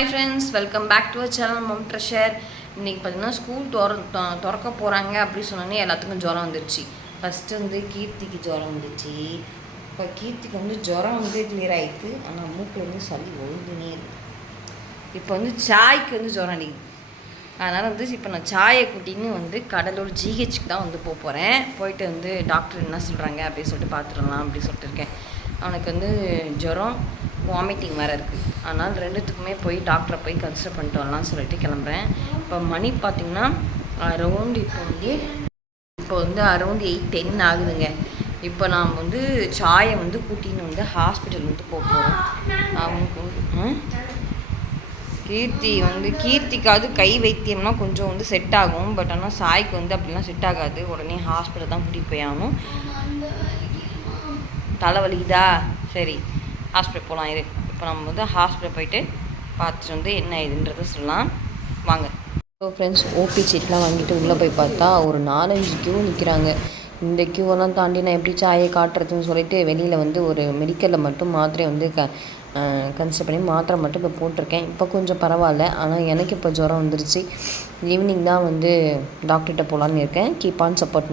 Hi friends welcome back to channel mom treasure இன்றைக்கி பார்த்தீங்கன்னா school திற திறக்க போகிறாங்க அப்படின்னு சொன்னோன்னே எல்லாத்துக்கும் ஜுரம் வந்துடுச்சு ஃபஸ்ட்டு வந்து கீர்த்திக்கு ஜுரம் வந்துச்சு இப்போ கீர்த்திக்கு வந்து ஜுரம் வந்து கிளியர் ஆகிட்டு ஆனால் மூக்கில் வந்து சளி ஒழுங்குனே இருக்குது இப்போ வந்து சாய்க்கு வந்து ஜுரம் அடிக்குது. அதனால் வந்து இப்போ நான் சாயை கூட்டின்னு வந்து கடலூர் ஜிஹெச்சுக்கு தான் வந்து போக போகிறேன் போயிட்டு வந்து டாக்டர் என்ன சொல்கிறாங்க அப்படின்னு சொல்லிட்டு பார்த்துடலாம் அப்படின்னு சொல்லிட்டு இருக்கேன். அவனுக்கு வந்து ஜுரம் வாமிட்டிங் வேறு இருக்குது அதனால் ரெண்டுத்துக்குமே போய் டாக்டரை போய் கன்சல்ட் பண்ணிட்டு வரலாம்னு சொல்லிட்டு கிளம்புறேன். இப்போ மணி பார்த்திங்கன்னா அரௌண்ட் இப்போ வந்து இப்போ வந்து அரௌண்ட் எயிட் டென் ஆகுதுங்க. இப்போ நாம் வந்து சாயை வந்து கூட்டின்னு வந்து ஹாஸ்பிட்டல் வந்து போக போகிறோம் அவனுக்கு கீர்த்தி வந்து கீர்த்திக்காவது கை வைத்தியம்னா கொஞ்சம் வந்து செட் ஆகும். பட் ஆனால் சாய்க்கு வந்து அப்படிலாம் செட் ஆகாது. உடனே ஹாஸ்பிட்டல் தான் கூட்டிகிட்டு போய் ஆகணும். தலைவலிக்குதா? சரி ஹாஸ்பிட்டல் போகலாம் இரு. இப்போ நம்ம வந்து ஹாஸ்பிட்டல் போயிட்டு பார்த்துட்டு வந்து என்ன இதுன்றதை சொல்லலாம். வாங்க. ஸோ ஃப்ரெண்ட்ஸ் ஓபி சீட்லாம் வாங்கிட்டு உள்ளே போய் பார்த்தா ஒரு நாலஞ்சு கியூ நிற்கிறாங்க இந்த கியூவெல்லாம் தாண்டி நான் எப்படி சாயை காட்டுறதுன்னு சொல்லிட்டு வெளியில் வந்து ஒரு மெடிக்கலில் மட்டும் மாத்திரை வந்து க கன்சிடர் பண்ணி மாத்திரை மட்டும் இப்போ போட்டிருக்கேன். இப்போ கொஞ்சம் பரவாயில்ல. ஆனால் எனக்கு இப்போ ஜுரம் வந்துருச்சு. ஈவினிங் தான் வந்து டாக்டர்கிட்ட போகலான்னு இருக்கேன். Keep on support